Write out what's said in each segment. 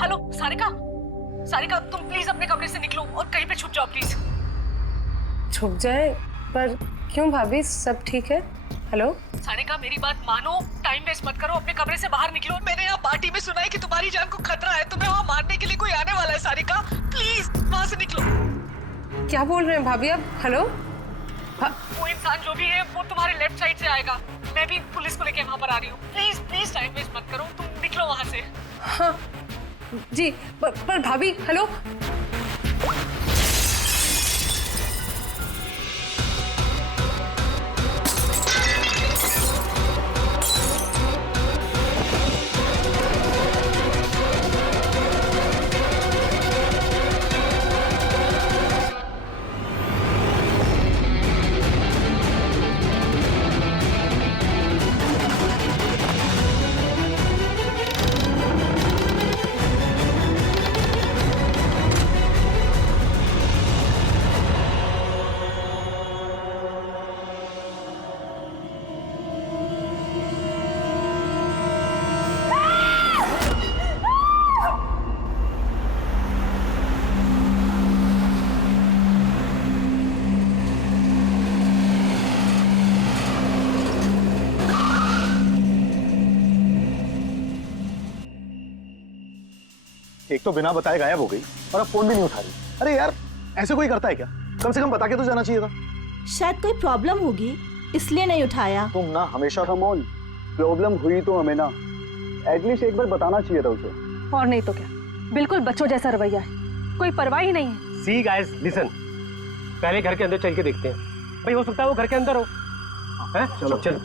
Hello Sarika, Sarika तुम please अपने कमरे से निकलो और कहीं पे छुप जाओ प्लीज। छुप जाए? पर क्यों भाभी, सब ठीक है? हेलो सारिका मेरी बात मानो, टाइम वेस्ट मत करो, अपने कमरे से बाहर निकलो। मैंने यहाँ पार्टी में सुना है कि तुम्हारी जान को खतरा है, तुम्हें वहाँ मारने के लिए कोई आने वाला है। सारिका प्लीज वहाँ से निकलो। क्या बोल रहे हैं भाभी आप? हेलो वो इंसान जो भी है वो तुम्हारे लेफ्ट साइड से आएगा। मैं भी पुलिस को लेके वहाँ पर आ रही हूँ। प्लीज प्लीज टाइम वेस्ट मत करो, तुम निकलो वहाँ से। हाँ जी, पर भाभी हेलो। एक तो बिना बताए गायब हो गई और अब फोन भी नहीं उठा रही। अरे यार, ऐसे कोई करता है क्या? कम से कम बता के तो जाना चाहिए था। शायद कोई प्रॉब्लम होगी इसलिए नहीं उठाया। तुम ना हमेशा कम ऑन, प्रॉब्लम हुई तो हमें ना एटलीस्ट एक बार बताना चाहिए था उसे। और नहीं तो क्या, बिल्कुल बच्चों जैसा रवैया है, कोई परवाह ही नहीं है। सी गाइस लिसन, पहले घर के अंदर चल के देखते हैं। भाई हो सकता है वो घर के अंदर हो। हैं? चलो चल।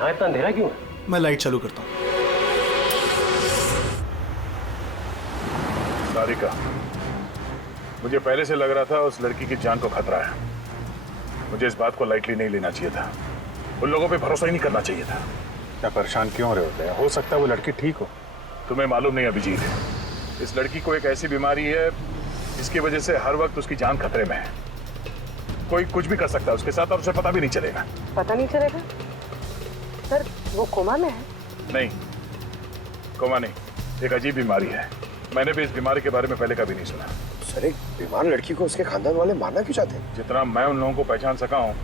हाँ इतना अंधेरा क्यों है? मैं लाइट चालू करता हूँ। सारिका, मुझे पहले से लग रहा था उस लड़की की जान को खतरा है। मुझे इस बात को लाइटली नहीं लेना चाहिए था। उन लोगों पे भरोसा ही नहीं करना चाहिए था। क्या परेशान क्यों रहे होते हैं? हो सकता है वो लड़की ठीक हो। तुम्हें मालूम नहीं अभिजीत, इस लड़की को एक ऐसी बीमारी है जिसकी वजह से हर वक्त उसकी जान खतरे में है। कोई कुछ भी कर सकता है उसके साथ और उसे पता भी नहीं चलेगा। पता नहीं चलेगा? सर वो कोमा में है? नहीं, कोमा नहीं, एक अजीब बीमारी है। मैंने भी इस बीमारी के बारे में पहले कभी नहीं सुना। सर, एक बीमार लड़की को उसके खानदान वाले मारना क्यों चाहते हैं? जितना मैं उन लोगों को पहचान सका हूं,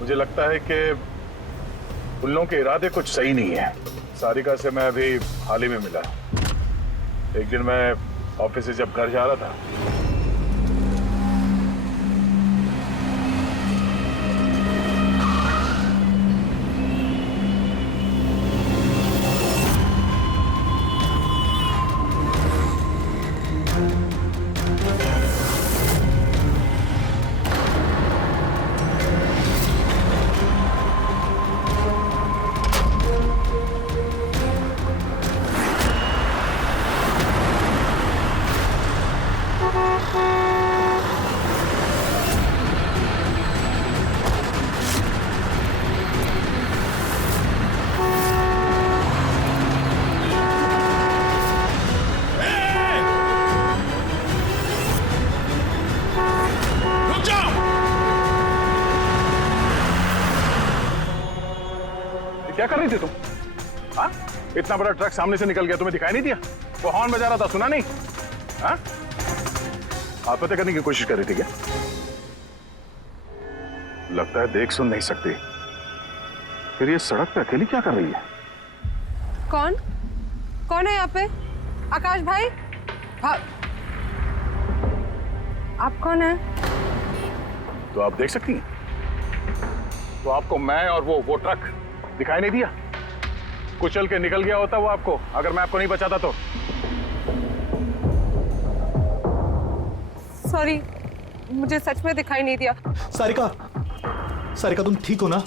मुझे लगता है कि उन लोगों के इरादे कुछ सही नहीं है। सारिका से मैं अभी हाल ही में मिला। एक दिन मैं ऑफिस से जब घर जा रहा था, क्या कर रही थी तुम? हाँ? इतना बड़ा ट्रक सामने से निकल गया, तुम्हें दिखाई नहीं दिया? वो हॉर्न बजा रहा था, सुना नहीं? हाँ? आत्महत्या करने की कोशिश कर रही थी क्या? लगता है देख सुन नहीं सकती। फिर ये सड़क पे अकेली क्या कर रही है? कौन कौन है यहाँ पे? आकाश भाई? आप कौन है? तो आप देख सकती हैं? तो आपको मैं और वो ट्रक दिखाई नहीं दिया? कुचल के निकल गया होता वो आपको, अगर मैं आपको नहीं बचाता तो। सॉरी, मुझे सच में दिखाई नहीं दिया। सारिका, सारिका तुम ठीक हो ना?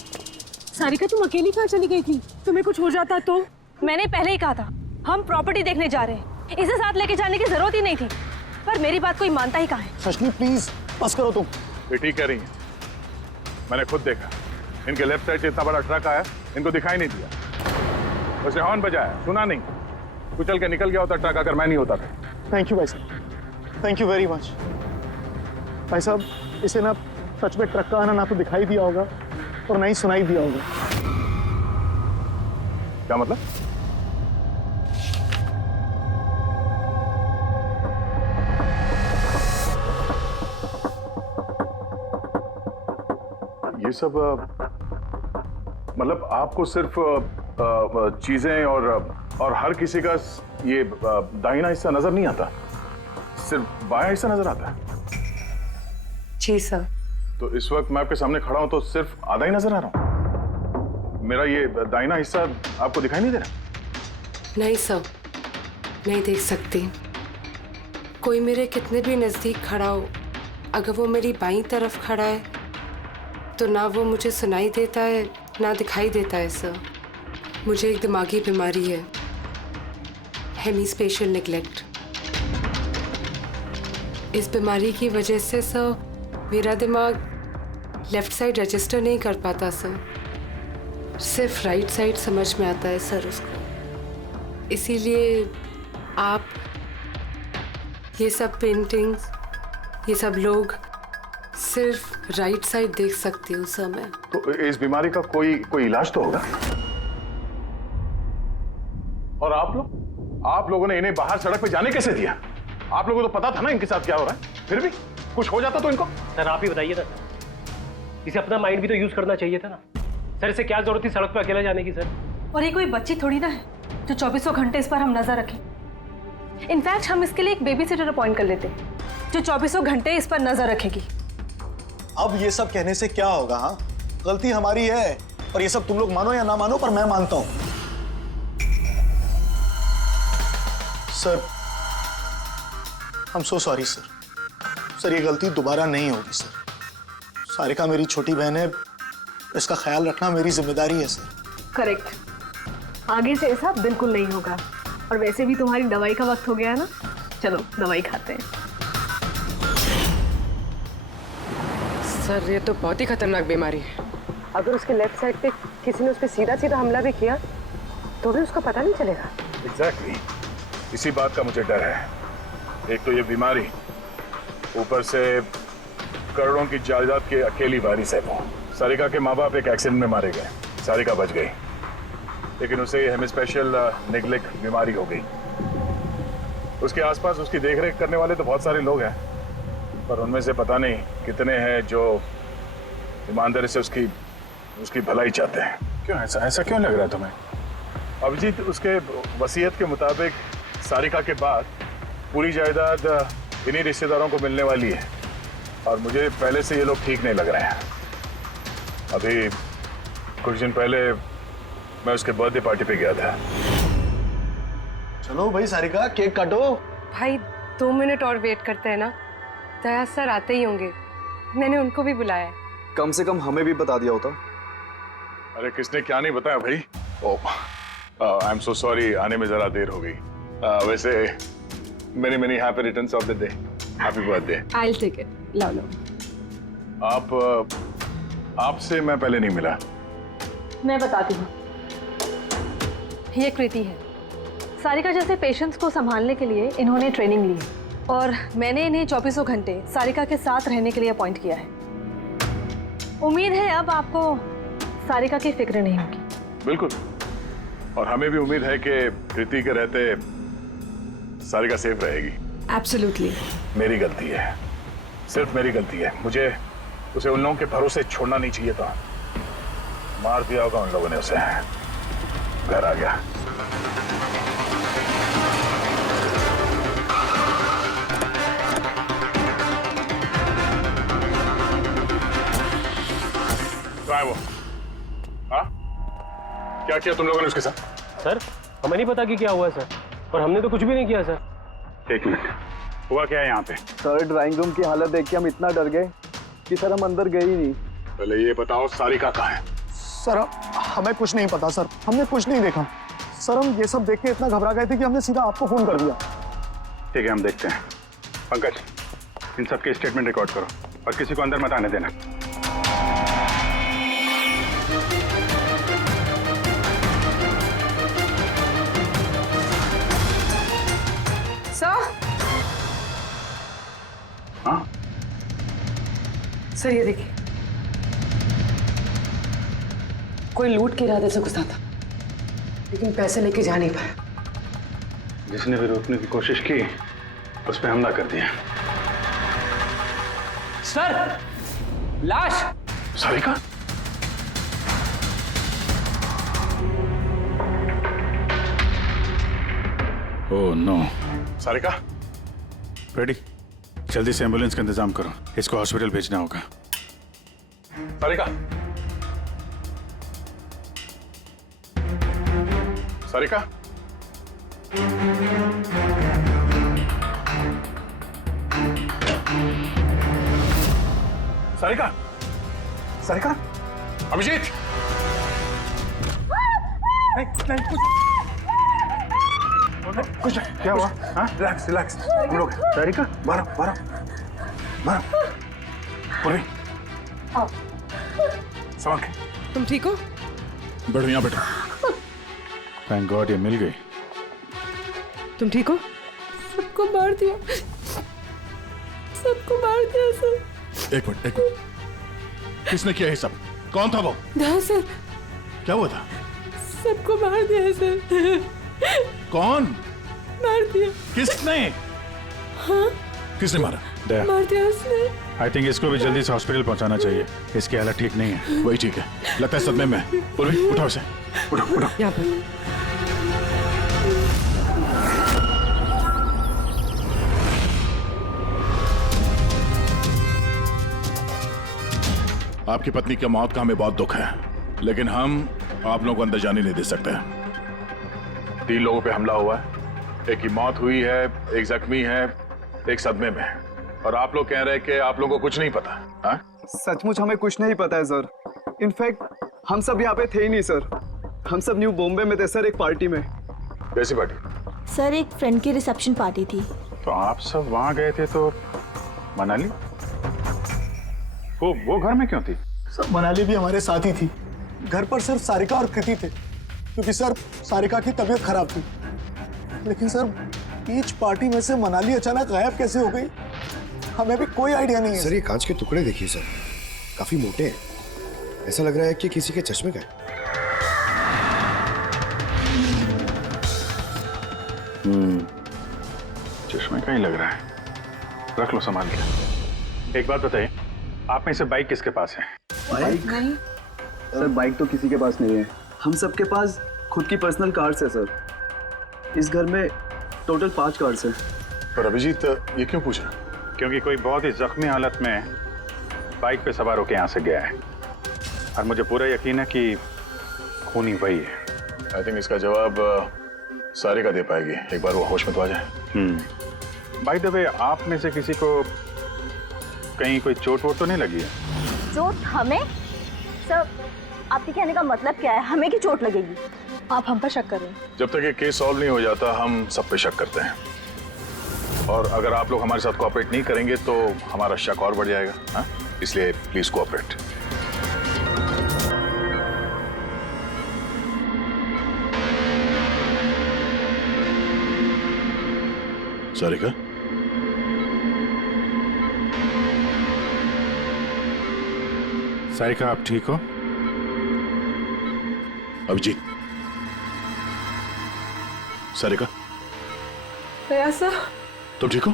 सारिका तुम अकेली कहाँ चली गई थी? तुम्हें कुछ हो जाता तो? मैंने पहले ही कहा था हम प्रॉपर्टी देखने जा रहे हैं, इसे साथ लेके जाने की जरूरत ही नहीं थी, पर मेरी बात कोई मानता ही कहाँ है। सचनी प्लीज बस करो तुम। ये ठीक कह रही हैं, मैंने खुद देखा। इनके लेफ्ट साइड से इतना बड़ा ट्रक आया, इनको दिखाई नहीं दिया। उसने हॉर्न बजाया, सुना नहीं। कुचल के निकल गया होता ट्रक अगर मैं नहीं होता था। थैंक यू भाई साहब, थैंक यू वेरी मच। भाई साहब, इसे ना सच में ट्रक का आना ना तो दिखाई दिया होगा और ना ही सुनाई दिया होगा। क्या मतलब? ये सब मतलब आपको सिर्फ चीजें और हर किसी का ये दाहिना हिस्सा नजर नहीं आता, सिर्फ बायां हिस्सा नजर आता है। जी सर। तो इस वक्त मैं आपके सामने खड़ा हूं तो सिर्फ आधा ही नजर आ रहा हूं। मेरा ये दाहिना हिस्सा आपको दिखाई नहीं दे रहा? नहीं सर, नहीं देख सकती। कोई मेरे कितने भी नजदीक खड़ा हो, अगर वो मेरी बाईं तरफ खड़ा है तो ना वो मुझे सुनाई देता है ना दिखाई देता है सर। मुझे एक दिमागी बीमारी है, हेमीस्पेशियल नेग्लेक्ट। इस बीमारी की वजह से सर मेरा दिमाग लेफ्ट साइड रजिस्टर नहीं कर पाता सर, सिर्फ राइट साइड समझ में आता है सर उसको। इसीलिए आप ये सब पेंटिंग्स, ये सब लोग सिर्फ राइट साइड देख सकती हूँ सर मैं। तो इस बीमारी का कोई इलाज तो होगा? और आप लोगों ने इन्हें बाहर सड़क पे जाने कैसे दिया? आप लोगों को तो पता था ना इनके साथ क्या हो रहा है, फिर भी कुछ हो जाता तो इनको। सर आप ही बताइए ना, इसे अपना माइंड भी तो यूज करना चाहिए था ना सर। इसे क्या जरूरत थी सड़क पे अकेला जाने की सर? और ये कोई बच्ची थोड़ी ना है जो 24 घंटे इस पर हम नजर रखें। इनफैक्ट हम इसके लिए एक बेबी सिटर अपॉइंट कर लेते जो 24 घंटे इस पर नजर रखेगी। अब ये सब कहने से क्या होगा? हाँ, गलती हमारी है और ये सब तुम लोग मानो या ना मानो, पर मैं मानता हूं। Sir, I am so sorry sir. Sir, ये गलती दोबारा नहीं होगी सर। सारिका मेरी छोटी बहन है, इसका ख्याल रखना मेरी जिम्मेदारी है सर। करेक्ट, आगे से ऐसा बिल्कुल नहीं होगा। और वैसे भी तुम्हारी दवाई का वक्त हो गया है ना, चलो दवाई खाते हैं। सर ये तो बहुत ही खतरनाक बीमारी है। अगर उसके लेफ्ट साइड पे किसी ने उस पर सीधा सीधा हमला भी किया तो भी उसका पता नहीं चलेगा। एग्जैक्टली, इसी बात का मुझे डर है। एक तो ये बीमारी, ऊपर से करोड़ों की जायदाद की अकेली वारिस है वो। सारिका के माँ बाप एक एक्सीडेंट में मारे गए, सारिका बच गई, लेकिन उसे हेमीस्पेशियल नेग्लेक्ट बीमारी हो गई। उसके आसपास उसकी देखरेख करने वाले तो बहुत सारे लोग हैं, पर उनमें से पता नहीं कितने हैं जो ईमानदारी से उसकी भलाई चाहते हैं। क्यों ऐसा क्यों लग रहा है तुम्हें? अभिजीत, उसके वसीयत के मुताबिक सारिका के बाद पूरी जायदाद इन्हीं रिश्तेदारों को मिलने वाली है, और मुझे पहले से ये लोग ठीक नहीं लग रहे हैं। अभी कुछ दिन पहले मैं उसके बर्थडे पार्टी पे गया था। चलो भाई सारिका, केक काटो। भाई 2 मिनट और वेट करते हैं ना, दया सर आते ही होंगे। मैंने उनको भी बुलाया है। कम से कम हमें भी बता दिया होता। अरे किसने क्या नहीं बताया भाई। आई एम सो सॉरी, आने में जरा देर हो गई। वैसे many happy returns of the day, happy birthday. I will take it, लो लो। आपसे मैं पहले नहीं मिला। मैं बताती हूँ, ये कृति है। सारिका जैसे पेशेंट्स को संभालने के लिए इन्होंने ट्रेनिंग ली है, और मैंने इन्हें 24 घंटे सारिका के साथ रहने के लिए अपॉइंट किया है। उम्मीद है अब आपको सारिका की फिक्र नहीं होगी। बिल्कुल, और हमें भी उम्मीद है कि कृति के रहते सारिका सेफ रहेगी। एब्सोल्युटली। मेरी गलती है, सिर्फ मेरी गलती है। मुझे उसे उन लोगों के भरोसे छोड़ना नहीं चाहिए था। मार दिया होगा उन लोगों ने उसे। घर आ गया। तो है वो? हाँ, क्या किया तुम लोगों ने उसके साथ? सर हमें नहीं पता कि क्या हुआ सर, और हमने तो कुछ भी नहीं किया सर। एक मिनट, हुआ क्या है यहाँ पे? सर, ड्राइंग रूम की हालत देख के हम इतना डर गए कि सर हम अंदर गए ही नहीं। पहले ये बताओ सारिका कहाँ है? सर, हमें कुछ नहीं पता सर, हमने कुछ नहीं देखा सर। हम ये सब देख के इतना घबरा गए थे कि हमने सीधा आपको फोन कर दिया। ठीक है, हम देखते हैं। पंकज, इन सबके स्टेटमेंट रिकॉर्ड करो और किसी को अंदर मत आने देना। सर, हाँ, सर ये देखिए, कोई लूट के इरादे से घुसा था। लेकिन पैसे लेके जा नहीं पाए। जिसने भी रोकने की कोशिश की उस पर हमला कर दिया। सर, लाश। Sarika? Oh no. Sarika, ready? जल्दी से एम्बुलेंस का इंतजाम करो, इसको हॉस्पिटल भेजना होगा। सारिका, सारिका, सारिका, सारिका, अभिजीत। नहीं, नहीं, कुछ नहीं। क्या हुआ? हाँ, रिलैक्स रिलैक्स। हम लोग सारिका, बारह पूरी संभाल के। तुम ठीक हो? बैठो यहाँ बैठो। थैंक गॉड ये मिल गई। तुम ठीक हो? सबको मार दिया, सबको मार दिया सर। एक मिनट। किसने किया ये सब? कौन था वो? हाँ सर, क्या हुआ था? सबको मार दिया सर। कौन मार दिया? किसने? हाँ, किसने मारा? दया, मार दिया उसने। आई थिंक इसको भी जल्दी से हॉस्पिटल पहुंचाना चाहिए। इसकी हालत ठीक नहीं है। वही ठीक है, लगता है सदमे में। पूर्वी उठाओ इसे, उठाओ। यहाँ पर आपकी पत्नी की मौत का हमें बहुत दुख है, लेकिन हम आप लोगों को अंदर जाने नहीं दे सकते। 3 लोगों पे हमला हुआ है, एक की मौत हुई है, एक जख्मी है, एक सदमे में है। और आप लोग कह रहे हैं कि आप लोगों को कुछ नहीं पता। हाँ? सचमुच हमें कुछ नहीं पता है सर। इनफैक्ट हम सब यहाँ पे थे ही नहीं सर। हम सब न्यू बॉम्बे में थे सर, एक पार्टी में। कैसी पार्टी? सर एक फ्रेंड की रिसेप्शन पार्टी थी। तो आप सब वहां गए थे तो मनाली वो घर में क्यों थी? सर मनाली भी हमारे साथ ही थी। घर पर सिर्फ सारिका और कृति थे, क्योंकि सर सारिका की तबीयत खराब थी। लेकिन सर बीच पार्टी में से मनाली अचानक गायब कैसे हो गई, हमें भी कोई आइडिया नहीं है। सर ये कांच के टुकड़े देखिए सर, काफी मोटे हैं। ऐसा लग रहा है कि किसी के चश्मे का है। चश्मे का ही लग रहा है। रख लो संभाल के। एक बात बताइए, आप में से बाइक किसके पास है? बाइक नहीं सर, बाइक तो किसी के पास नहीं है। हम सबके पास खुद की पर्सनल कार्स है सर। इस घर में टोटल 5 कार्स हैं। पर अभिजीत ये क्यों पूछ रहा? क्योंकि कोई बहुत ही जख्मी हालत में बाइक पे सवार होकर यहाँ से गया है और मुझे पूरा यकीन है कि खूनी वही है। आई थिंक इसका जवाब सारिका दे पाएगी। एक बार वो होश में तो आ जाए। बाय द वे, आप में से किसी को कहीं कोई चोट वोट तो नहीं लगी है? चोट हमें? सर आपके कहने का मतलब क्या है? हमें की चोट लगेगी? आप हम पर शक कर रहे हैं? जब तक ये केस सॉल्व नहीं हो जाता हम सब पे शक करते हैं, और अगर आप लोग हमारे साथ कोऑपरेट नहीं करेंगे तो हमारा शक और बढ़ जाएगा। हाँ? इसलिए प्लीज कोऑपरेट। सारिका, सारिका आप ठीक हो? अभिजीत, सारिका दया सर, तुम ठीक हो?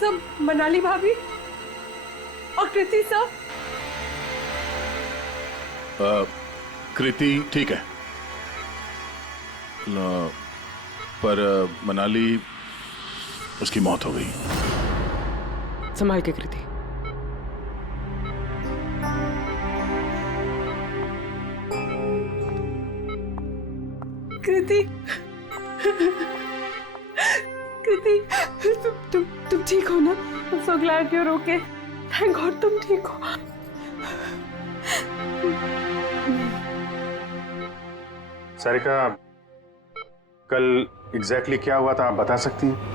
सब मनाली भाभी और कृति सर। कृति ठीक है, पर मनाली उसकी मौत हो गई। संभाल के कृति। कृति, कृति, तुम ठीक हो ना? I'm so glad you're okay. Thank God तुम ठीक हो। सारिका, कल एग्जैक्टली क्या हुआ था आप बता सकती हैं?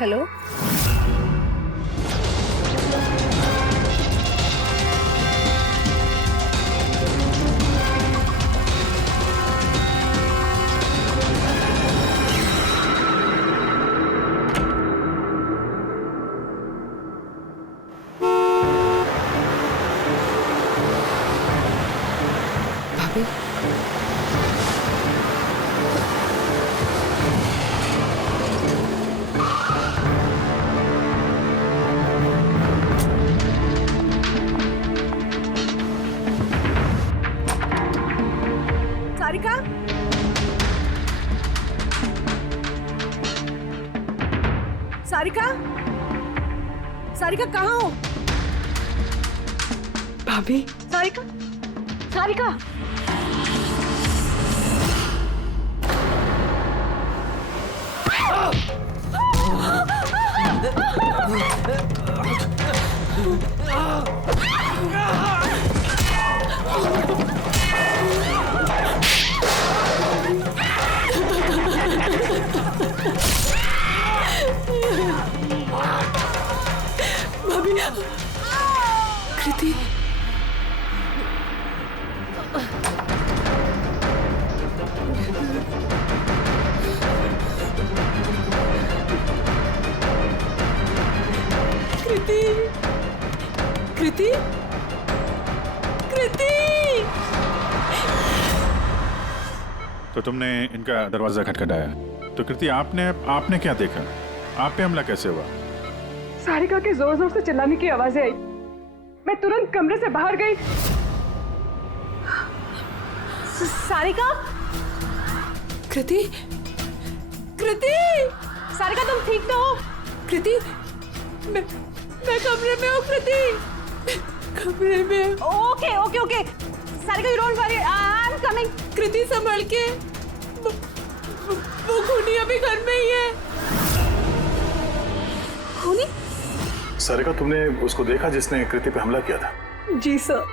हेलो, भाभी। सारिका, सारिका, सारिका कहाँ हो? भाभी, सारिका, सारिका, कृति, कृति, कृति, कृति। तो तुमने इनका दरवाजा खटखटाया, तो कृति आपने क्या देखा? आप पे हमला कैसे हुआ? सारिका के जोर जोर से चिल्लाने की आवाजें आई। मैं तुरंत कमरे से बाहर गई। सारिका, कृति, कृति, सारिका तुम ठीक तो हो? कृति, मैं कमरे में हूँ कृति, कमरे में। Okay okay okay, Sarika you don't worry, I am coming. Kriti संभल के, वो खूनी अभी घर में ही है। खूनी? सारिका, तुमने उसको देखा जिसने कृति पे हमला किया था? जी सर,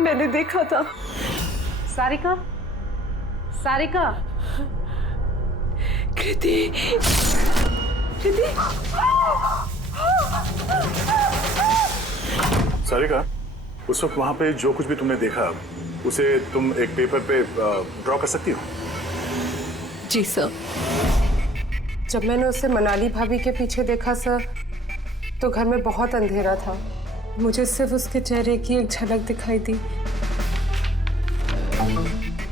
मैंने देखा था। सारिका, सारिका, कृति, कृति, सारिका, उस वक्त वहां पे जो कुछ भी तुमने देखा उसे तुम एक पेपर पे ड्रॉ कर सकती हो? जी सर। जब मैंने उसे मनाली भाभी के पीछे देखा सर, तो घर में बहुत अंधेरा था। मुझे सिर्फ उसके चेहरे की एक झलक दिखाई दी।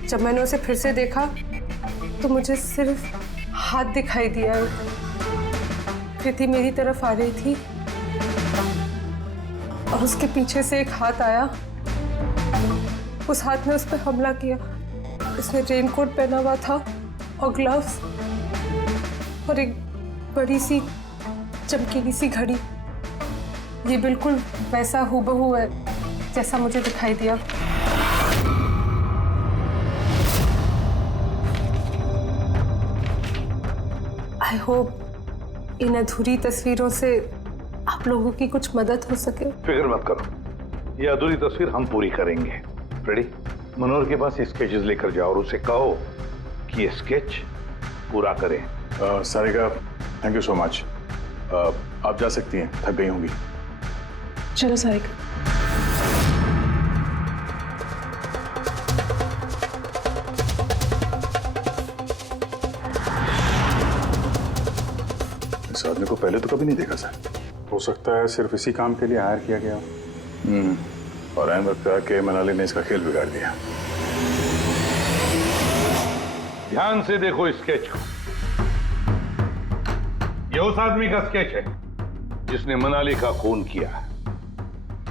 जब मैंने उसे फिर से देखा तो मुझे सिर्फ हाथ दिखाई दिया। कृति मेरी तरफ आ रही थी और उसके पीछे से एक हाथ आया। उस हाथ ने उस पर हमला किया। उसने रेनकोट पहना हुआ था और ग्लव्स और एक बड़ी सी चमकीली सी घड़ी। ये बिल्कुल वैसा हूबहू है जैसा मुझे दिखाई दिया। आई होप इन अधूरी तस्वीरों से आप लोगों की कुछ मदद हो सके। फिक्र मत करो, ये अधूरी तस्वीर हम पूरी करेंगे। रेडी? मनोहर के पास स्केचेस लेकर जाओ और उसे कहो कि ये स्केच पूरा करें। Sarika, thank you so much. आप जा सकती हैं, थक गई होंगी। चलो सारिका। इस आदमी को पहले तो कभी नहीं देखा सर। हो सकता है सिर्फ इसी काम के लिए हायर किया गया। और ऐन वक्त आके मनाली ने इसका खेल बिगाड़ दिया। ध्यान से देखो इस स्केच को। ये उस आदमी का स्केच है जिसने मनाली का खून किया है।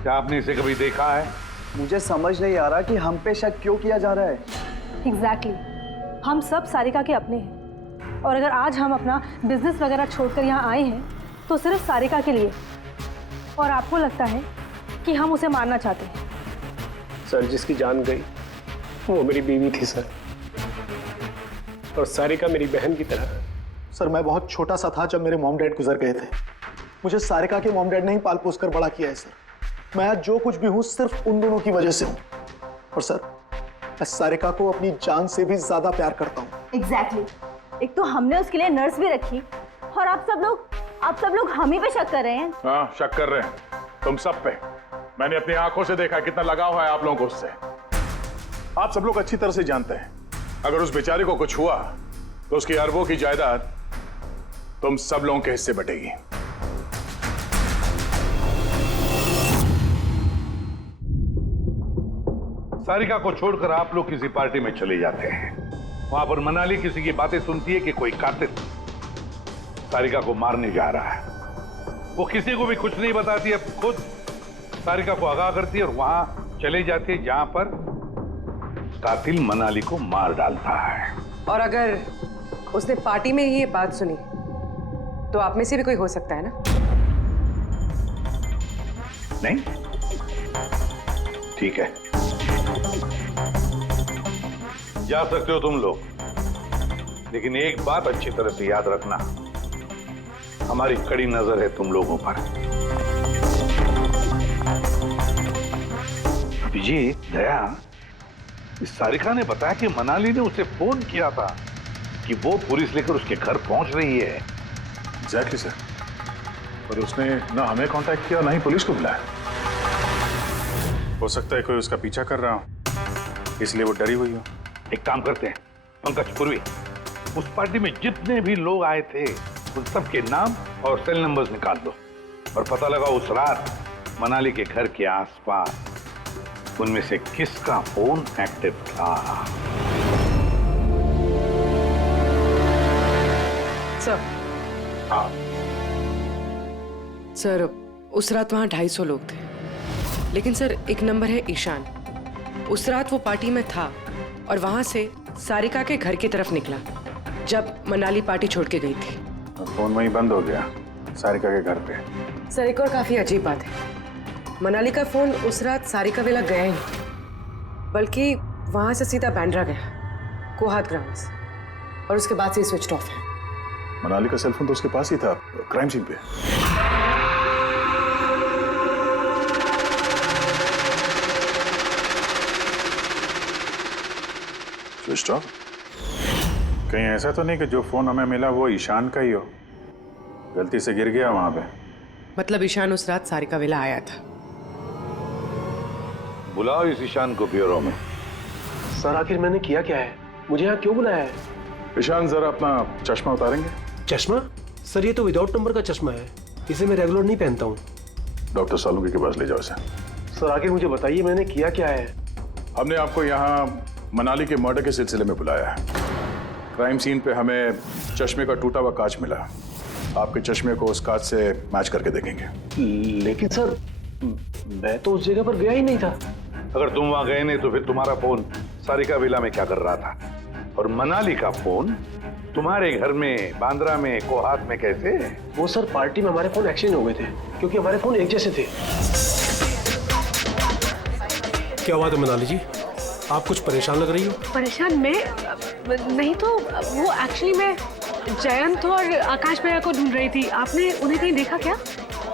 क्या आपने इसे कभी देखा है? मुझे समझ नहीं आ रहा कि हम पे शक क्यों किया जा रहा है। एग्जैक्टली, हम सब सारिका के अपने हैं और अगर आज हम अपना बिजनेस वगैरह छोड़कर यहाँ आए हैं तो सिर्फ सारिका के लिए। और आपको लगता है कि हम उसे मारना चाहते हैं? सर, जिसकी जान गई वो मेरी बीवी थी सर, और सारिका मेरी बहन की तरह। सर, मैं बहुत छोटा सा था जब मेरे मॉम डैड गुजर गए थे। मुझे सारिका के मॉम डैड ने ही पाल पोस कर बड़ा किया है सर। मैं आज जो कुछ भी हूं सिर्फ उन दोनों की वजह से हूं। और सर, मैं सारिका को अपनी जान से भी ज्यादा प्यार करता हूं। एग्जैक्टली। एक तो हमने उसके लिए नर्स भी रखी और आप सब लोग हम ही पे शक कर रहे हैं। हाँ, शक कर रहे हैं तुम सब पे। मैंने अपनी आंखों से देखा कितना लगाव है आप लोगों को उससे। आप सब लोग अच्छी तरह से जानते हैं अगर उस बेचारे को कुछ हुआ तो उसकी अरबों की जायदाद तुम सब लोगों के हिस्से बटेगी। सारिका को छोड़कर आप लोग किसी पार्टी में चले जाते हैं। वहां पर मनाली किसी की बातें सुनती है कि कोई कातिल सारिका को मारने जा रहा है। वो किसी को भी कुछ नहीं बताती है, खुद सारिका को आगाह करती है और वहां चले जाती है जहां पर कातिल मनाली को मार डालता है। और अगर उसने पार्टी में ही ये बात सुनी तो आप में से भी कोई हो सकता है ना? नहीं? ठीक है, जा सकते हो तुम लोग, लेकिन एक बात अच्छी तरह से याद रखना, हमारी कड़ी नजर है तुम लोगों पर। अभिजीत, दया, इस सारिका ने बताया कि मनाली ने उसे फोन किया था कि वो पुलिस लेकर उसके घर पहुंच रही है। एग्जैक्टली सर, पर उसने ना हमें कांटेक्ट किया ना ही पुलिस को बुलाया। हो सकता है कोई उसका पीछा कर रहा हो, इसलिए वो डरी हुई हो। एक काम करते हैं पंकज, पूर्वी, उस पार्टी में जितने भी लोग आए थे उन सबके नाम और सेल नंबर्स निकाल दो और पता लगा उस रात मनाली के घर के आसपास उनमें से किसका फोन एक्टिव था। सर, हाँ सर, उस रात वहां 250 लोग थे, लेकिन सर एक नंबर है ईशान। उस रात वो पार्टी में था और वहां से सारिका के घर की तरफ निकला जब मनाली पार्टी छोड़ के गई थी। फोन वहीं बंद हो गया सारिका के घर पे। सर एक और काफी अजीब बात है, मनाली का फोन उस रात सारिका विला गया ही नहीं, बल्कि वहां से सीधा बांद्रा गया, कोहात ग्राउंड्स, और उसके बाद से स्विच ऑफ है। मनाली का सेलफोन तो उसके पास ही था क्राइम सीन पे। Switch off? कहीं ऐसा तो नहीं कि जो फोन हमें मिला वो ईशान का ही हो, गलती से गिर गया वहां पे? मतलब ईशान उस रात सारिका विला आया था। बुलाओ इस ईशान को ब्यूरो में। सर आखिर मैंने किया क्या है, मुझे यहाँ क्यों बुलाया है? ईशान जरा अपना चश्मा उतारेंगे? चश्मा? सर ये तो विदाउट नंबर का चश्मा है, इसे मैं रेगुलर नहीं पहनता हूँ। डॉक्टर सालुंगी के पास ले जाओ इसे। सर आखिर मुझे बताइए मैंने किया क्या है? हमने आपको यहाँ मनाली के मर्डर के सिलसिले में बुलाया है। क्राइम सीन पे हमें चश्मे का टूटा हुआ कांच मिला, आपके चश्मे को उस कांच से मैच करके देखेंगे। लेकिन सर मैं तो उस जगह पर गया ही नहीं था। अगर तुम वहां गए नहीं तो फिर तुम्हारा फोन सारिका विला में क्या कर रहा था? और मनाली का फोन तुम्हारे घर में बांद्रा में कोहात में कैसे? वो सर पार्टी में हमारे फोन एक्सचेंज हो गए थे, क्योंकि हमारे फोन एक जैसे थे। क्या बात है मनाली जी, आप कुछ परेशान लग रही हो? परेशान मैं नहीं, तो वो एक्चुअली मैं जयंत और आकाश भैया को ढूंढ रही थी। आपने उन्हें कहीं देखा क्या?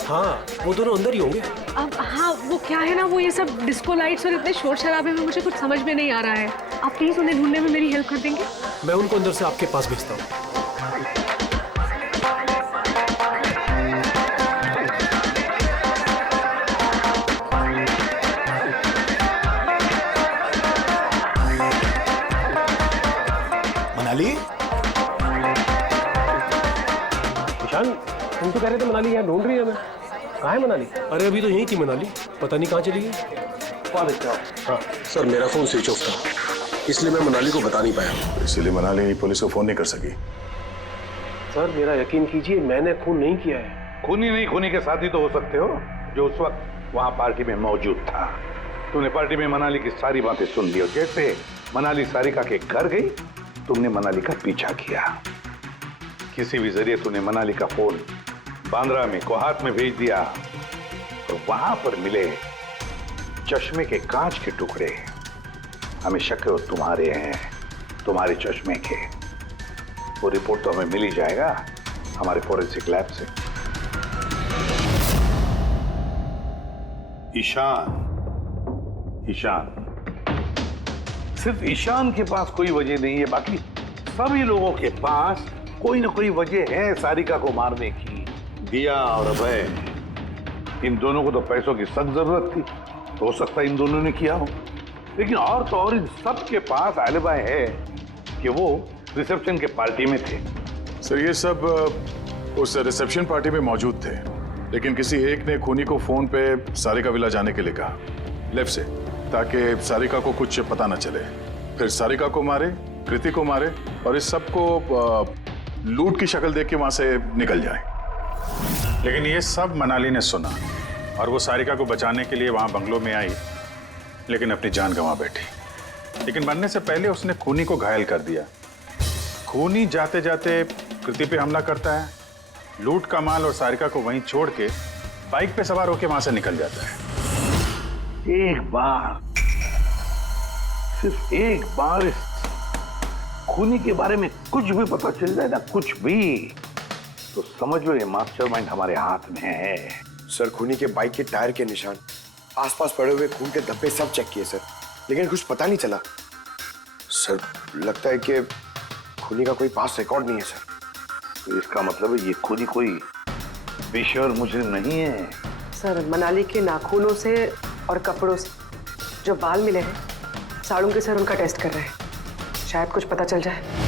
हाँ वो दोनों अंदर ही होंगे। अब हाँ, वो क्या है ना, वो ये सब डिस्को लाइट्स और इतने शोर शराबे में मुझे कुछ समझ में नहीं आ रहा है। आप प्लीज उन्हें ढूंढने में मेरी हेल्प कर देंगे? मैं उनको अंदर से आपके पास भेजता हूँ। मनाली? ईशान तुम तो कह रहे थे मनाली यहाँ ढूंढ रही है, मैं कहाँ है मनाली? अरे अभी तो यहीं थी मनाली, पता नहीं कहाँ चली गई। हाँ सर, मेरा फोन स्विच ऑफ था, इसलिए मैं मनाली को बता नहीं पाया। इसीलिए मनाली पुलिस को फोन नहीं कर सकी। सर मेरा यकीन कीजिए, मैंने खून नहीं किया है। खूनी नहीं, खूनी के साथी तो हो सकते हो जो उस वक्त वहां पार्टी में मौजूद था। तुमने पार्टी में मनाली की सारी बातें सुन ली और जैसे मनाली सारिका के घर गई तुमने मनाली का पीछा किया। किसी भी जरिए तुमने मनाली का फोन बांद्रा में कोहात में भेज दिया और वहां पर मिले चश्मे के कांच के टुकड़े हमें शक है वो तुम्हारे हैं, तुम्हारे चश्मे के। वो रिपोर्ट तो हमें मिल ही जाएगा हमारे फोरेंसिक लैब से। ईशान, ईशान, सिर्फ ईशान के पास कोई वजह नहीं है, बाकी सभी लोगों के पास कोई ना कोई वजह है सारिका को मारने की। दिया और अभय, इन दोनों को तो पैसों की सख्त जरूरत थी, तो हो सकता है इन दोनों ने किया हो। लेकिन और तो और इन सब के पास एलिबाई है कि वो रिसेप्शन के पार्टी में थे। सर ये सब उस रिसेप्शन पार्टी में मौजूद थे, लेकिन किसी एक ने खूनी को फोन पे सारिका विला जाने के लिए कहा, लेफ्ट से। ताकि सारिका को कुछ पता न चले। फिर सारिका को मारे, कृति को मारे और इस सब को लूट की शक्ल देख के वहां से निकल जाए। लेकिन ये सब मनाली ने सुना और वो सारिका को बचाने के लिए वहां बंगलों में आई, लेकिन अपनी जान गंवा बैठी। लेकिन मरने से पहले उसने खूनी को घायल कर दिया। खूनी जाते जाते कृति पे हमला करता है, लूट का माल और सारिका को वहीं छोड़ के बाइक पे सवार होकर वहां से निकल जाता है। एक बार, सिर्फ एक बार इस खूनी के बारे में कुछ भी पता चल जाए ना, कुछ भी, तो समझ लो ये मास्टरमाइंड हमारे हाथ में है। सर खूनी के बाइक के टायर के निशान, आसपास पड़े हुए खून के धब्बे सब चेक किए सर, लेकिन कुछ पता नहीं चला। सर लगता है कि खूनी का कोई पास रिकॉर्ड नहीं है सर। तो इसका मतलब है ये खूनी कोई पेशेवर मुजरिम नहीं है। सर मनाली के नाखूनों से और कपड़ों से जो बाल मिले हैं, साड़ू के सर उनका टेस्ट कर रहे हैं, शायद कुछ पता चल जाए।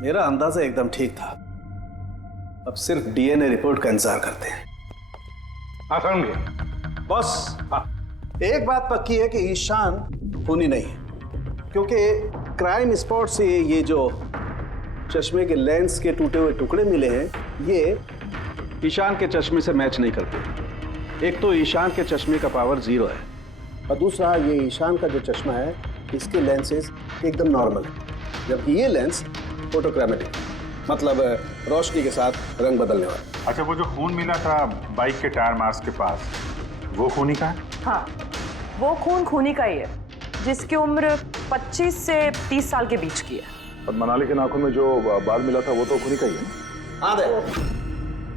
मेरा अंदाजा एकदम ठीक था। अब सिर्फ डीएनए रिपोर्ट का इंतजार करते हैं। हाँ समझे बॉस, एक बात पक्की है कि ईशान खूनी नहीं है, क्योंकि क्राइम स्पॉट से ये जो चश्मे के लेंस के टूटे हुए टुकड़े मिले हैं, ये ईशान के चश्मे से मैच नहीं करते। एक तो ईशान के चश्मे का पावर 0 है, और दूसरा ये ईशान का जो चश्मा है इसके लेंसेज एकदम नॉर्मल है, जबकि ये लेंस फोटोक्रोमेटिक, मतलब रोशनी के साथ रंग बदलने वाला। अच्छा, वो जो खून मिला था बाइक के टायर मार्क्स के पास, वो खूनी का है? हाँ, वो खून खूनी का ही है, जिसकी उम्र 25 से 30 साल के बीच की है। और मनाली के नाखून में जो बाल मिला था वो तो खूनी का ही है ना? हाँ दे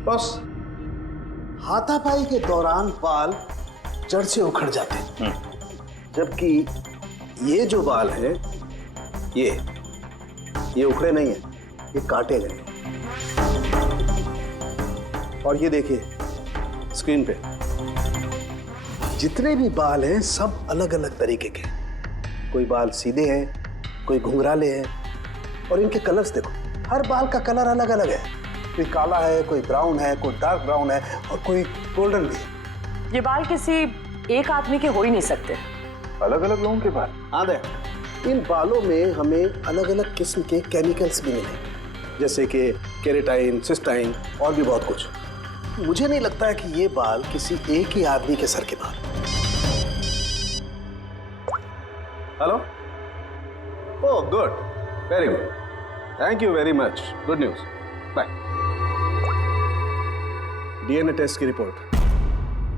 बस, हाथापाई के दौरान बाल जड़ से उखड़ जाते हैं, जबकि ये जो बाल है ये उखड़े नहीं है, ये काटे गए। और ये देखिए स्क्रीन पे जितने भी बाल हैं सब अलग अलग तरीके के। कोई बाल सीधे हैं, कोई घुंघराले हैं, और इनके कलर्स देखो, हर बाल का कलर अलग अलग है। कोई काला है, कोई ब्राउन है, कोई डार्क ब्राउन है, और कोई गोल्डन भी है। ये बाल किसी एक आदमी के हो ही नहीं सकते। अलग अलग लोगों के बाल? हाँ दे, इन बालों में हमें अलग अलग किस्म के केमिकल्स भी मिले, जैसे कि केराटिन, सिस्टाइन और भी बहुत कुछ। मुझे नहीं लगता है कि ये बाल किसी एक ही आदमी के सर के बाल। Hello, oh good, very good, thank you very much, good news, bye. DNA test की रिपोर्ट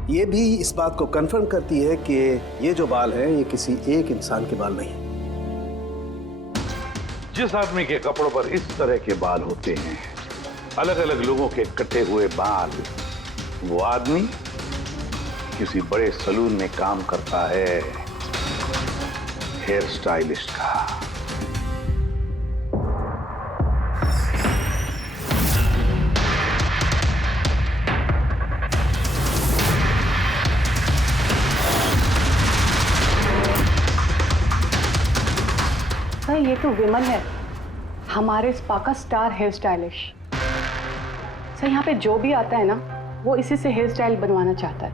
ये भी इस बात को कंफर्म करती है कि ये जो बाल हैं ये किसी एक इंसान के बाल नहीं। जिस आदमी के कपड़ों पर इस तरह के बाल होते हैं, अलग अलग लोगों के कटे हुए बाल, वो आदमी किसी बड़े सलून में काम करता है, हेयर स्टाइलिस्ट का। सर ये तो विमल है, हमारे स्पा का स्टार हेयर स्टाइलिश। सर यहाँ पे जो भी आता है ना, वो इसी से हेयर स्टाइल बनवाना चाहता है।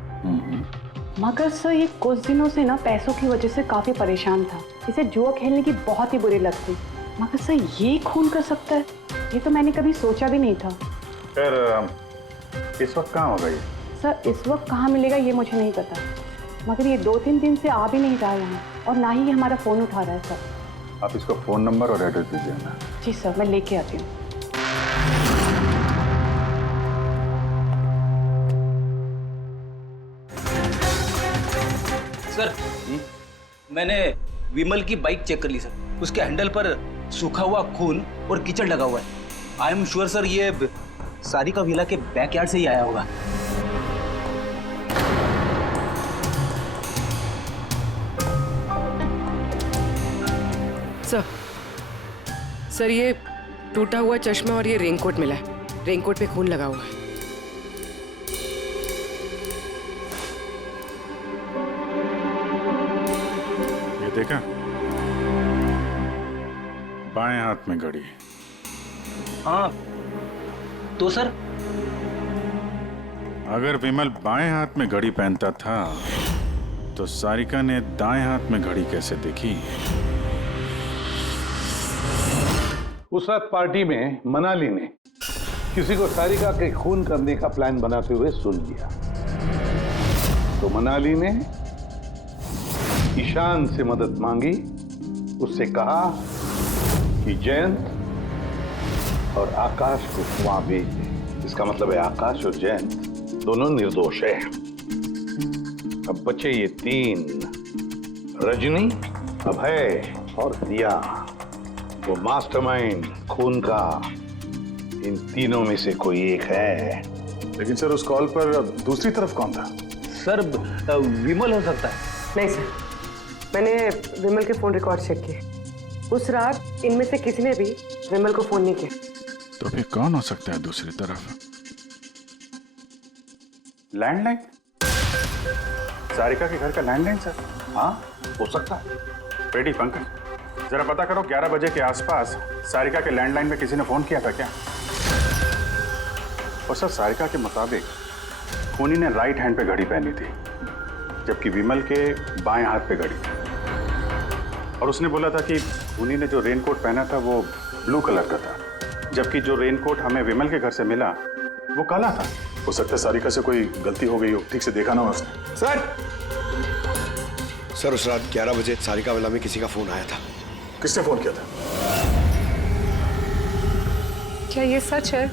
मगर सर ये कुछ दिनों से ना पैसों की वजह से काफ़ी परेशान था। इसे जुआ खेलने की बहुत ही बुरी लत थी। मगर सर ये खून कर सकता है, ये तो मैंने कभी सोचा भी नहीं था। फिर इस वक्त कहाँ होगा ये? सर इस वक्त कहाँ मिलेगा ये मुझे नहीं पता, मगर ये 2-3 दिन से आ भी नहीं रहा यहाँ, और ना ही ये हमारा फ़ोन उठा रहा है। सर आप इसको फ़ोन नंबर और एड्रेस दीजिए ना। जी सर, मैं लेके आती हूँ। सर मैंने विमल की बाइक चेक कर ली सर, उसके हैंडल पर सूखा हुआ खून और कीचड़ लगा हुआ है। आई एम श्योर सर ये सारिका विला के बैकयार्ड से ही आया होगा। सर ये टूटा हुआ चश्मा और ये रेनकोट मिला है। रेनकोट पे खून लगा हुआ है। ये देखा, बाएं हाथ में घड़ी। हाँ तो सर, अगर विमल बाएं हाथ में घड़ी पहनता था तो सारिका ने दाएं हाथ में घड़ी कैसे देखी? उस रात पार्टी में मनाली ने किसी को सारिका के खून करने का प्लान बनाते हुए सुन लिया, तो मनाली ने ईशान से मदद मांगी। उससे कहा कि जयंत और आकाश को वहां भेज दे। इसका मतलब है आकाश और जयंत दोनों निर्दोष हैं। अब बचे ये तीन, रजनी, अभय और दिया। वो मास्टरमाइंड खून का इन तीनों में से कोई एक है। लेकिन सर उस कॉल पर दूसरी तरफ कौन था? सर विमल हो सकता है। नहीं सर, मैंने विमल के फोन रिकॉर्ड चेक किए। उस रात इनमें से किसी ने भी विमल को फोन नहीं किया। तो फिर कौन हो सकता है दूसरी तरफ? लैंडलाइन? सारिका के घर का लैंडलाइन सर? हाँ हो सकता है। बेटी पंकज, जरा पता करो 11 बजे के आसपास सारिका के लैंडलाइन में किसी ने फोन किया था क्या? और सर सारिका के मुताबिक खूनी ने राइट हैंड पे घड़ी पहनी थी, जबकि विमल के बाएं हाथ पे घड़ी थी। और उसने बोला था कि खूनी ने जो रेनकोट पहना था वो ब्लू कलर का था, जबकि जो रेनकोट हमें विमल के घर से मिला वो काला था। हो सकता है सारिका से कोई गलती हो गई हो, ठीक से देखा ना हो उसने। सर उस रात 11 बजे सारिका विला में किसी का फोन आया था। किसने फोन किया था? क्या ये सच है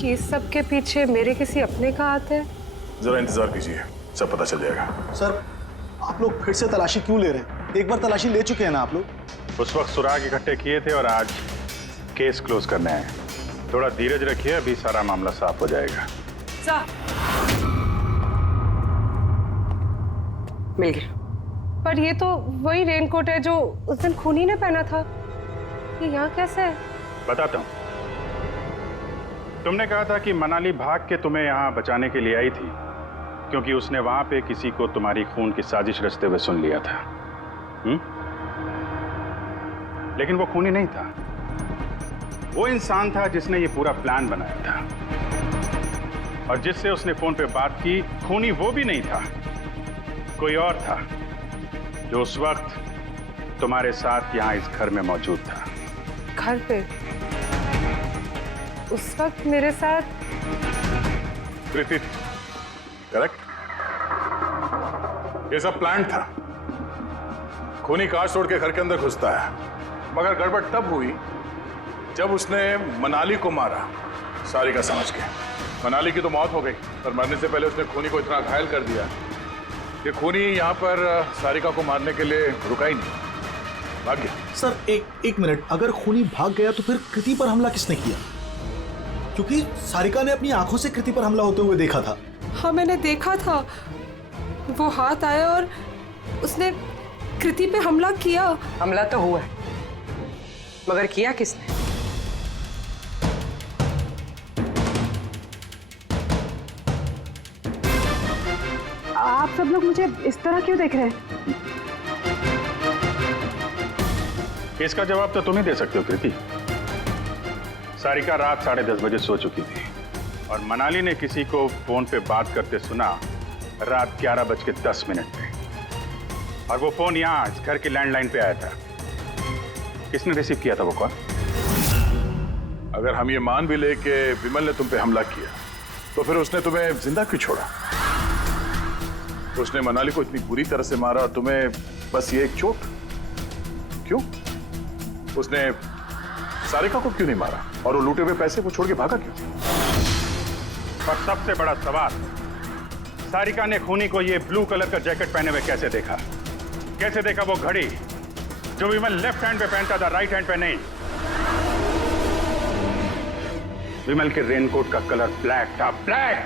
कि इस सब के पीछे मेरे किसी अपने का हाथ है? जरा इंतजार कीजिए, सब पता चल जाएगा। सर आप लोग फिर से तलाशी क्यों ले रहे हैं? एक बार तलाशी ले चुके हैं ना आप लोग। उस वक्त सुराग इकट्ठे किए थे और आज केस क्लोज करने आए। थोड़ा धीरज रखिए, अभी सारा मामला साफ हो जाएगा। मिल गया। पर ये तो वही रेनकोट है जो उस दिन खूनी ने पहना था। ये यहाँ कैसे है? बताता हूँ। तुमने कहा था कि मनाली भाग के तुम्हें यहाँ बचाने के लिए आई थी, क्योंकि उसने वहां पे किसी को तुम्हारी खून की साजिश रचते हुए सुन लिया था। लेकिन वो खूनी नहीं था। वो इंसान था जिसने ये पूरा प्लान बनाया था, और जिससे उसने फोन पे बात की, खूनी वो भी नहीं था, कोई और था जो उस वक्त तुम्हारे साथ यहाँ इस घर में मौजूद था। घर पे? उस वक्त मेरे साथ कृति, करेक्ट? ये सब प्लान था। खूनी कांच तोड़ के घर के अंदर घुसता है, मगर गड़बड़ तब हुई जब उसने मनाली को मारा, सारिका समझ के। मनाली की तो मौत हो गई, पर मरने से पहले उसने खूनी को इतना घायल कर दिया कि खूनी यहाँ पर सारिका को मारने के लिए रुका ही नहीं, भाग गया। सर एक मिनट, अगर खूनी भाग गया तो फिर कृति पर हमला किसने किया? क्योंकि सारिका ने अपनी आंखों से कृति पर हमला होते हुए देखा था। हाँ मैंने देखा था, वो हाथ आया और उसने कृति पे हमला किया। हमला तो हुआ है, मगर किया किसने? आप सब लोग मुझे इस तरह क्यों देख रहे हैं? इसका जवाब तो तुम ही दे सकते हो कृति। सारिका रात 10:30 बजे सो चुकी थी, और मनाली ने किसी को फोन पे बात करते सुना रात 11:10 पे, और वो फोन यहाँ इस घर की लैंडलाइन पे आया था। किसने रिसीव किया था वो कॉल? अगर हम ये मान भी ले कि विमल ने तुम पे हमला किया, तो फिर उसने तुम्हें जिंदा क्यों छोड़ा? उसने मनाली को इतनी बुरी तरह से मारा और तुम्हें बस ये एक चोट? क्यों? उसने सारिका को क्यों नहीं मारा? और वो लूटे हुए पैसे वो छोड़ के भागा क्यों? और सबसे बड़ा सवाल, सारिका ने खूनी को ये ब्लू कलर का जैकेट पहने हुए कैसे देखा? कैसे देखा वो घड़ी जो विमल लेफ्ट हैंड पे पहनता था, राइट हैंड पे नहीं? विमल के रेनकोट का कलर ब्लैक था, ब्लैक।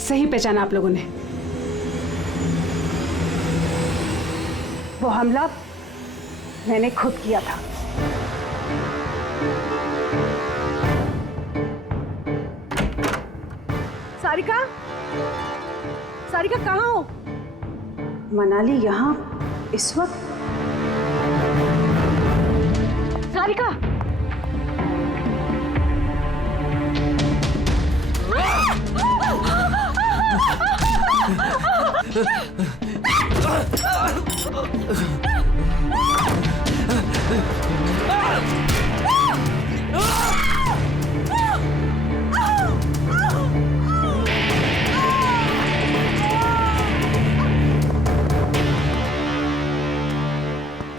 सही पहचाना आप लोगों ने। वो हमला मैंने खुद किया था। सारिका, सारिका कहाँ हो? मनाली यहाँ इस वक्त? सारिका,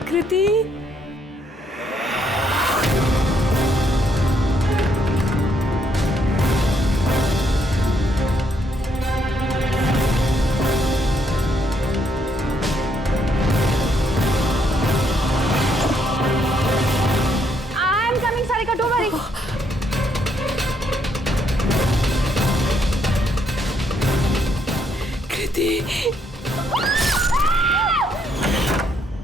कृति, I am coming, Sarika, don't worry. कृति,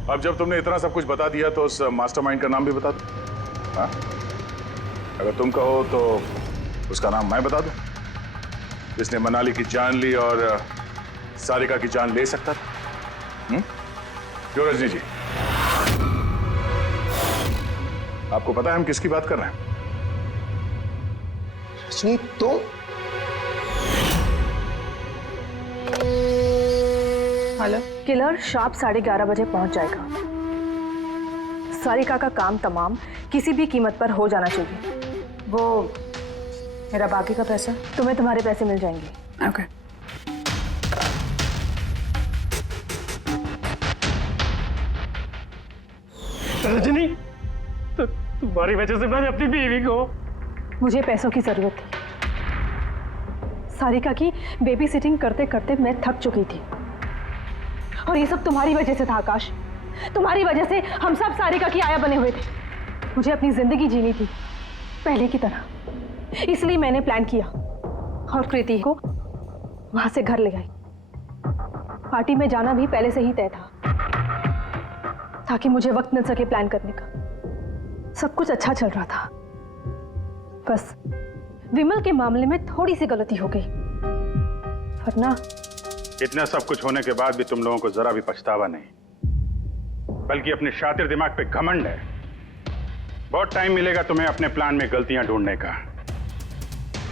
अब जब तुमने इतना सब कुछ बता दिया तो उस मास्टरमाइंड का नाम भी बता दो। हाँ? अगर तुम कहो तो उसका नाम मैं बता दूं, जिसने मनाली की जान ली और सारिका की जान ले सकता था। क्यों रजनी जी, आपको पता है हम किसकी बात कर रहे हैं? रजनी, तो हेलो, किलर शार्प 11:30 बजे पहुंच जाएगा। सारिका का काम तमाम किसी भी कीमत पर हो जाना चाहिए। वो मेरा बाकी का पैसा? तुम्हें तुम्हारे पैसे मिल जाएंगे। ओके। रजनी, तो तुम्हारी वजह से मैंने अपनी बीवी को। मुझे पैसों की जरूरत थी। सारिका की बेबी सिटिंग करते करते मैं थक चुकी थी, और ये सब तुम्हारी वजह से था आकाश। तुम्हारी वजह से हम सब सारिका की आया बने हुए थे। मुझे अपनी जिंदगी जीनी थी पहले की तरह, इसलिए मैंने प्लान किया और कृति को वहां से घर ले आई। पार्टी में जाना भी पहले से ही तय था, ताकि मुझे वक्त मिल सके प्लान करने का। सब कुछ अच्छा चल रहा था, बस विमल के मामले में थोड़ी सी गलती हो गई, वरना इतना सब कुछ होने के बाद भी तुम लोगों को जरा भी पछतावा नहीं, बल्कि अपने शातिर दिमाग पे घमंड है। बहुत टाइम मिलेगा तुम्हें अपने प्लान में गलतियां ढूंढने का,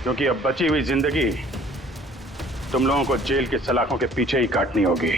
क्योंकि अब बची हुई जिंदगी तुम लोगों को जेल के सलाखों के पीछे ही काटनी होगी।